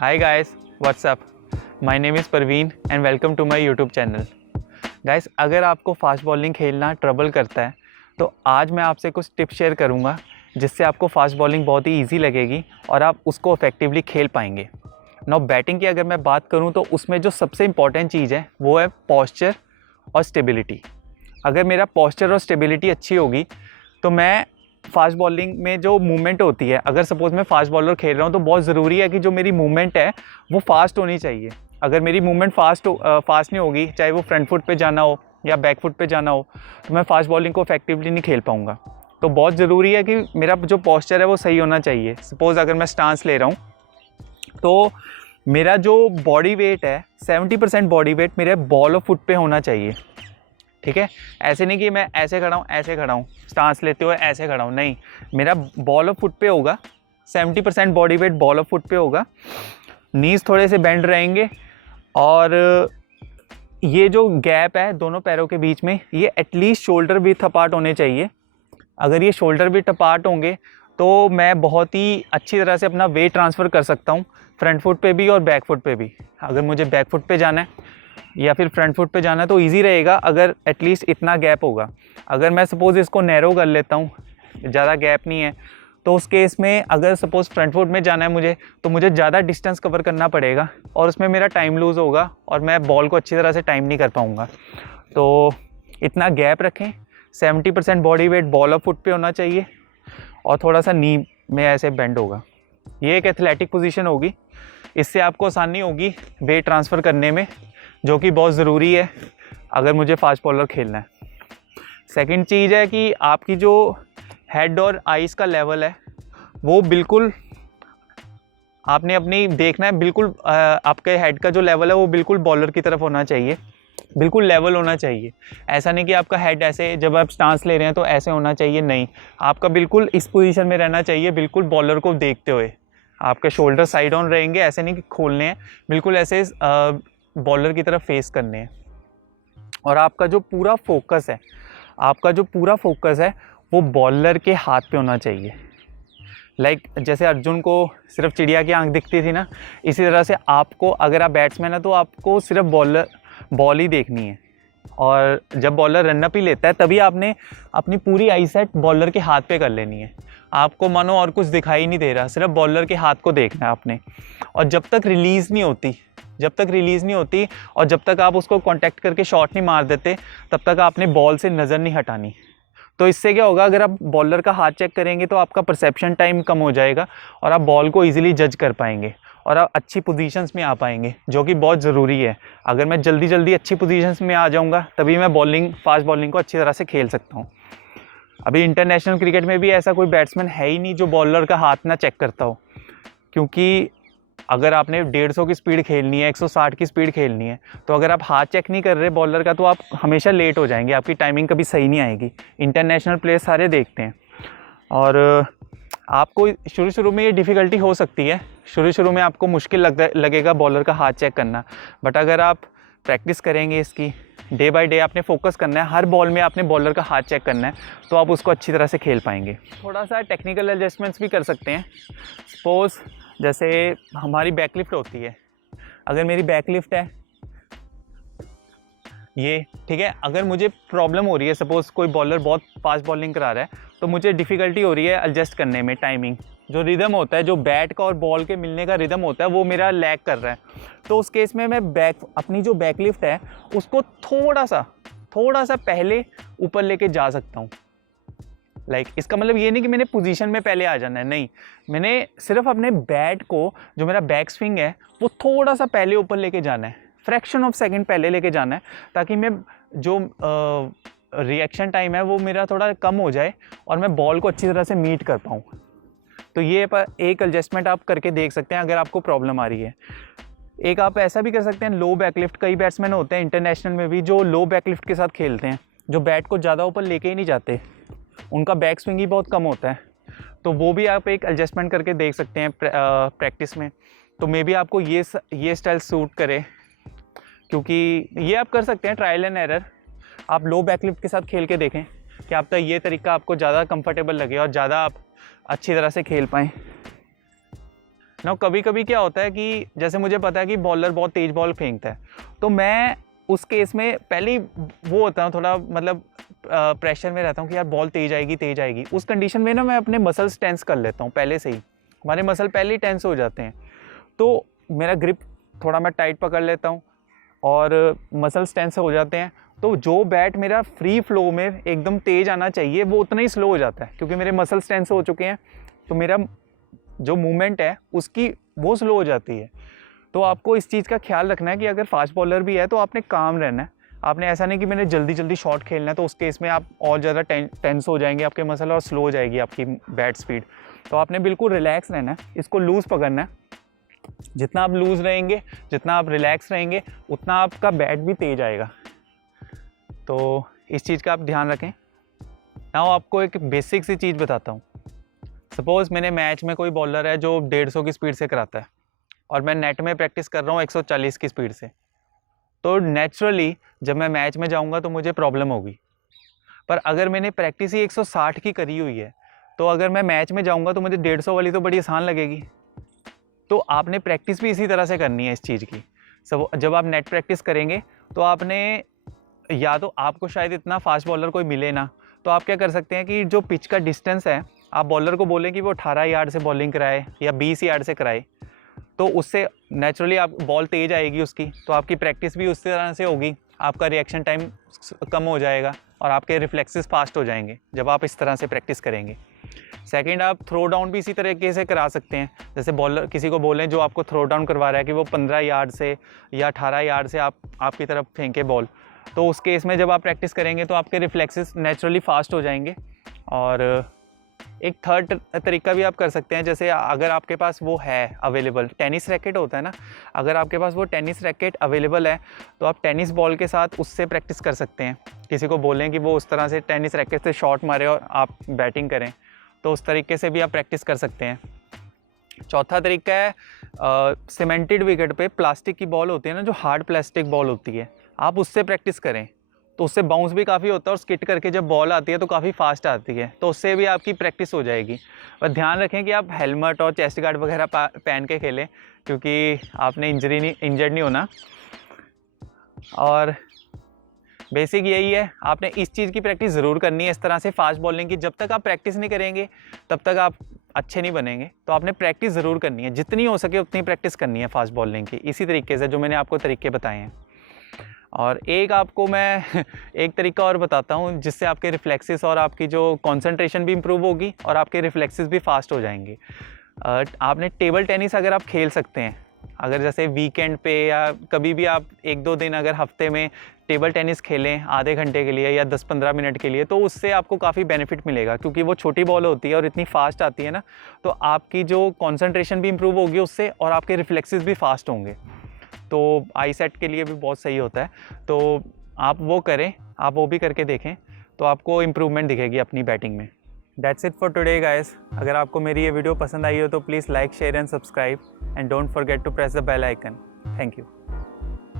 Hi guys, what's up? My name is Parveen and welcome to my YouTube channel. Guys, अगर आपको fast bowling खेलना trouble करता है तो आज मैं आपसे कुछ टिप्स शेयर करूंगा जिससे आपको फास्ट बॉलिंग बहुत ही इजी लगेगी और आप उसको इफेक्टिवली खेल पाएंगे। नाउ बैटिंग की अगर मैं बात करूं तो उसमें जो सबसे इम्पॉर्टेंट चीज़ है वो है पॉस्चर और स्टेबिलिटी। अगर मेरा पॉस्चर और स्टेबिलिटी अच्छी होगी तो मैं फास्ट बॉलिंग में जो मूवमेंट होती है, अगर सपोज़ मैं फास्ट बॉलर खेल रहा हूँ तो बहुत ज़रूरी है कि जो मेरी मूवमेंट है वो फास्ट होनी चाहिए। अगर मेरी मूवमेंट फास्ट नहीं होगी, चाहे वो फ्रंट फुट पे जाना हो या बैक फुट पे जाना हो, तो मैं फास्ट बॉलिंग को इफेक्टिवली नहीं खेल पाऊँगा। तो बहुत ज़रूरी है कि मेरा जो पॉस्चर है वो सही होना चाहिए। सपोज़ अगर मैं स्टांस ले रहा हूँ तो मेरा जो बॉडी वेट है 70% बॉडी वेट मेरे बॉल और फुट पे होना चाहिए। ठीक है, ऐसे नहीं कि मैं ऐसे खड़ा हूँ स्टांस लेते हुए ऐसे खड़ा हूँ, नहीं, मेरा बॉल ऑफ फुट पे होगा। 70% body weight ball of foot पे होगा। नीज थोड़े से बेंड रहेंगे और ये जो गैप है दोनों पैरों के बीच में ये एटलीस्ट शोल्डर विड्थ अपार्ट होने चाहिए। अगर ये शोल्डर विड्थ अपार्ट होंगे तो मैं बहुत ही अच्छी तरह से अपना वेट ट्रांसफ़र कर सकता हूँ फ्रंट फुट पे भी और बैक फुट पे भी। अगर मुझे बैक फुट पे जाना है या फिर फ्रंट फुट पे जाना है तो इजी रहेगा अगर एटलीस्ट इतना गैप होगा। अगर मैं सपोज़ इसको नैरो कर लेता हूँ, ज़्यादा गैप नहीं है, तो उस केस में अगर सपोज़ फ्रंट फुट में जाना है मुझे तो मुझे ज़्यादा डिस्टेंस कवर करना पड़ेगा और उसमें मेरा टाइम लूज़ होगा और मैं बॉल को अच्छी तरह से टाइम नहीं कर पाऊँगा। तो इतना गैप रखें। 70% body weight ball of foot पे होना चाहिए और थोड़ा सा नी में ऐसे बेंड होगा। ये एक एथलेटिक पोजीशन होगी, इससे आपको आसानी होगी वेट ट्रांसफ़र करने में, जो कि बहुत ज़रूरी है अगर मुझे फास्ट बॉलर खेलना है। सेकंड चीज़ है कि आपकी जो हेड और आइज़ का लेवल है वो बिल्कुल आपने अपनी देखना है, बिल्कुल आपके हेड का जो लेवल है वो बिल्कुल बॉलर की तरफ होना चाहिए, बिल्कुल लेवल होना चाहिए। ऐसा नहीं कि आपका हेड ऐसे जब आप स्टांस ले रहे हैं तो ऐसे होना चाहिए, नहीं, आपका बिल्कुल इस पोजीशन में रहना चाहिए, बिल्कुल बॉलर को देखते हुए। आपके शोल्डर साइड ऑन रहेंगे, ऐसे नहीं कि खोलने हैं, बिल्कुल ऐसे बॉलर की तरफ फेस करने हैं। और आपका जो पूरा फोकस है वो बॉलर के हाथ पे होना चाहिए। लाइक जैसे अर्जुन को सिर्फ चिड़िया की आंख दिखती थी ना, इसी तरह से आपको, अगर आप बैट्समैन है तो आपको सिर्फ बॉल ही देखनी है। और जब बॉलर रनअप ही लेता है तभी आपने अपनी पूरी आई सेट बॉलर के हाथ पे कर लेनी है। आपको मानो और कुछ दिखाई नहीं दे रहा, सिर्फ बॉलर के हाथ को देखना है आपने। और जब तक रिलीज़ नहीं होती और जब तक आप उसको कांटेक्ट करके शॉट नहीं मार देते तब तक आपने बॉल से नज़र नहीं हटानी। तो इससे क्या होगा, अगर आप बॉलर का हाथ चेक करेंगे तो आपका परसेप्शन टाइम कम हो जाएगा और आप बॉल को ईजिली जज कर पाएंगे और आप अच्छी पोजीशंस में आ पाएंगे, जो कि बहुत ज़रूरी है। अगर मैं जल्दी अच्छी पोजीशंस में आ जाऊंगा तभी मैं फास्ट बॉलिंग को अच्छी तरह से खेल सकता हूँ। अभी इंटरनेशनल क्रिकेट में भी ऐसा कोई बैट्समैन है ही नहीं जो बॉलर का हाथ ना चेक करता हो, क्योंकि अगर आपने 150 की स्पीड खेलनी है, 160 की स्पीड खेलनी है, तो अगर आप हाथ चेक नहीं कर रहे बॉलर का तो आप हमेशा लेट हो जाएंगे, आपकी टाइमिंग कभी सही नहीं आएगी। इंटरनेशनल प्लेयर्स सारे देखते हैं। और आपको शुरू में ये डिफ़िकल्टी हो सकती है, शुरू में आपको मुश्किल लगेगा बॉलर का हाथ चेक करना, बट अगर आप प्रैक्टिस करेंगे इसकी, डे बाय डे आपने फोकस करना है, हर बॉल में आपने बॉलर का हाथ चेक करना है, तो आप उसको अच्छी तरह से खेल पाएंगे। थोड़ा सा टेक्निकल एडजस्टमेंट्स भी कर सकते हैं। सपोज़ जैसे हमारी बैकलिफ्ट होती है, अगर मेरी बैकलिफ्ट है ये, ठीक है, अगर मुझे प्रॉब्लम हो रही है, सपोज़ कोई बॉलर बहुत फास्ट बॉलिंग करा रहा है तो मुझे डिफ़िकल्टी हो रही है एडजस्ट करने में, टाइमिंग, जो रिदम होता है, जो बैट का और बॉल के मिलने का रिदम होता है वो मेरा लैग कर रहा है। तो उस केस में मैं अपनी जो बैकलिफ्ट है उसको थोड़ा सा पहले ऊपर लेके जा सकता हूँ। लाइक इसका मतलब ये नहीं कि मैंने पोजीशन में पहले आ जाना है, नहीं, मैंने सिर्फ अपने बैट को, जो मेरा बैक स्विंग है वो थोड़ा सा पहले ऊपर लेके जाना है, फ्रैक्शन ऑफ सेकंड पहले लेके जाना है, ताकि मैं जो रिएक्शन टाइम है वो मेरा थोड़ा कम हो जाए और मैं बॉल को अच्छी तरह से मीट कर पाऊँ। तो ये एक एडजस्टमेंट आप करके देख सकते हैं अगर आपको प्रॉब्लम आ रही है। एक आप ऐसा भी कर सकते हैं, लो बैकलिफ्ट। कई बैट्समैन होते हैं इंटरनेशनल में भी जो लो बैकलिफ्ट के साथ खेलते हैं, जो बैट को ज़्यादा ऊपर लेके ही नहीं जाते, उनका बैक स्विंग ही बहुत कम होता है। तो वो भी आप एक एडजस्टमेंट करके देख सकते हैं प्रैक्टिस में। तो मे बी आपको ये स्टाइल सूट करे, क्योंकि ये आप कर सकते हैं ट्रायल एंड एरर। आप लो बैकलिफ्ट के साथ खेल के देखें कि आप तक ये तरीका आपको ज़्यादा कंफर्टेबल लगे और ज़्यादा आप अच्छी तरह से खेल पाएँ। ना कभी कभी क्या होता है कि जैसे मुझे पता है कि बॉलर बहुत तेज़ बॉल फेंकता है, तो मैं उस केस में पहले ही वो होता हूँ थोड़ा मतलब प्रेशर में रहता हूँ कि यार बॉल तेज आएगी। उस कंडीशन में ना मैं अपने मसल्स टेंस कर लेता हूँ पहले से ही, हमारे मसल पहले ही टेंस हो जाते हैं, तो मेरा ग्रिप थोड़ा मैं टाइट पकड़ लेता हूँ और मसल्स टेंस हो जाते हैं, तो जो बैट मेरा फ्री फ्लो में एकदम तेज़ आना चाहिए वो उतना ही स्लो हो जाता है, क्योंकि मेरे मसल्स टेंस हो चुके हैं, तो मेरा जो मूवमेंट है उसकी वो स्लो हो जाती है। तो आपको इस चीज़ का ख्याल रखना है कि अगर फास्ट बॉलर भी है तो आपने काम रहना है, आपने ऐसा नहीं कि मैंने जल्दी जल्दी शॉट खेलना है, तो उस केस में आप और ज़्यादा टेंस हो जाएंगे आपके मसल और स्लो हो जाएगी आपकी बैट स्पीड। तो आपने बिल्कुल रिलैक्स रहना है, इसको लूज़ पकड़ना है। जितना आप लूज़ रहेंगे, जितना आप रिलैक्स रहेंगे, उतना आपका बैट भी तेज आएगा। तो इस चीज़ का आप ध्यान रखें। नाउ आपको एक बेसिक सी चीज़ बताता हूँ। सपोज़ मैंने मैच में कोई बॉलर है जो 150 की स्पीड से कराता है और मैं नेट में प्रैक्टिस कर रहा हूँ 140 की स्पीड से, तो नेचुरली जब मैं मैच में जाऊँगा तो मुझे प्रॉब्लम होगी। पर अगर मैंने प्रैक्टिस ही 160 की करी हुई है, तो अगर मैं मैच में जाऊँगा तो मुझे 150 वाली तो बड़ी आसान लगेगी। तो आपने प्रैक्टिस भी इसी तरह से करनी है इस चीज़ की। सब जब आप नेट प्रैक्टिस करेंगे तो आपने, या तो आपको शायद इतना फास्ट बॉलर कोई मिले ना, तो आप क्या कर सकते हैं कि जो पिच का डिस्टेंस है, आप बॉलर को बोलें कि वो 18 यार्ड से बॉलिंग कराए या 20 यार्ड से कराए, तो उससे नेचुरली आप बॉल तेज़ आएगी उसकी, तो आपकी प्रैक्टिस भी उस तरह से होगी, आपका रिएक्शन टाइम कम हो जाएगा और आपके रिफ्लेक्सेस फास्ट हो जाएंगे जब आप इस तरह से प्रैक्टिस करेंगे। सेकंड, आप थ्रो डाउन भी इसी तरीके से करा सकते हैं। जैसे बॉलर किसी को बोलें जो आपको थ्रो डाउन करवा रहा है कि वो 15 यार्ड से या 18 यार्ड से आपकी तरफ फेंके बॉल, तो उस केस में जब आप प्रैक्टिस करेंगे तो आपके रिफ्लेक्सेस नेचुरली फास्ट हो जाएंगे। और एक थर्ड तरीका भी आप कर सकते हैं, जैसे अगर आपके पास वो है अवेलेबल, टेनिस रैकेट होता है ना, अगर आपके पास वो टेनिस रैकेट अवेलेबल है तो आप टेनिस बॉल के साथ उससे प्रैक्टिस कर सकते हैं। किसी को बोलें कि वो उस तरह से टेनिस रैकेट से शॉट मारे और आप बैटिंग करें, तो उस तरीके से भी आप प्रैक्टिस कर सकते हैं। चौथा तरीका है सीमेंटेड विकेट पे प्लास्टिक की बॉल होती है ना, जो हार्ड प्लास्टिक बॉल होती है, आप उससे प्रैक्टिस करें, तो उससे बाउंस भी काफ़ी होता है और स्किट करके जब बॉल आती है तो काफ़ी फास्ट आती है, तो उससे भी आपकी प्रैक्टिस हो जाएगी। और ध्यान रखें कि आप हेलमेट और चेस्ट गार्ड वगैरह पहन के खेलें, क्योंकि आपने इंजर्ड नहीं होना। और बेसिक यही है, आपने इस चीज़ की प्रैक्टिस ज़रूर करनी है, इस तरह से फास्ट बॉलिंग की। जब तक आप प्रैक्टिस नहीं करेंगे तब तक आप अच्छे नहीं बनेंगे, तो आपने प्रैक्टिस ज़रूर करनी है, जितनी हो सके उतनी प्रैक्टिस करनी है फास्ट बॉलिंग की, इसी तरीके से जो मैंने आपको तरीके बताए हैं। और एक आपको मैं एक तरीका और बताता हूँ जिससे आपके रिफ्लेक्सेस और आपकी जो कंसंट्रेशन भी इम्प्रूव होगी और आपके रिफ्लेक्सेस भी फास्ट हो जाएंगे। आपने टेबल टेनिस अगर आप खेल सकते हैं, अगर जैसे वीकेंड पे या कभी भी आप 1-2 दिन अगर हफ्ते में टेबल टेनिस खेलें आधे घंटे के लिए या 10-15 मिनट के लिए, तो उससे आपको काफ़ी बेनिफिट मिलेगा, क्योंकि वो छोटी बॉल होती है और इतनी फास्ट आती है ना, तो आपकी जो कंसंट्रेशन भी इम्प्रूव होगी उससे और आपके रिफ्लेक्सेस भी फास्ट होंगे, तो आई सेट के लिए भी बहुत सही होता है। तो आप वो करें, आप वो भी करके देखें, तो आपको इम्प्रूवमेंट दिखेगी अपनी बैटिंग में। That's it for today guys. अगर आपको मेरी ये वीडियो पसंद आई हो तो please like, share and subscribe and don't forget to press the bell icon. Thank you.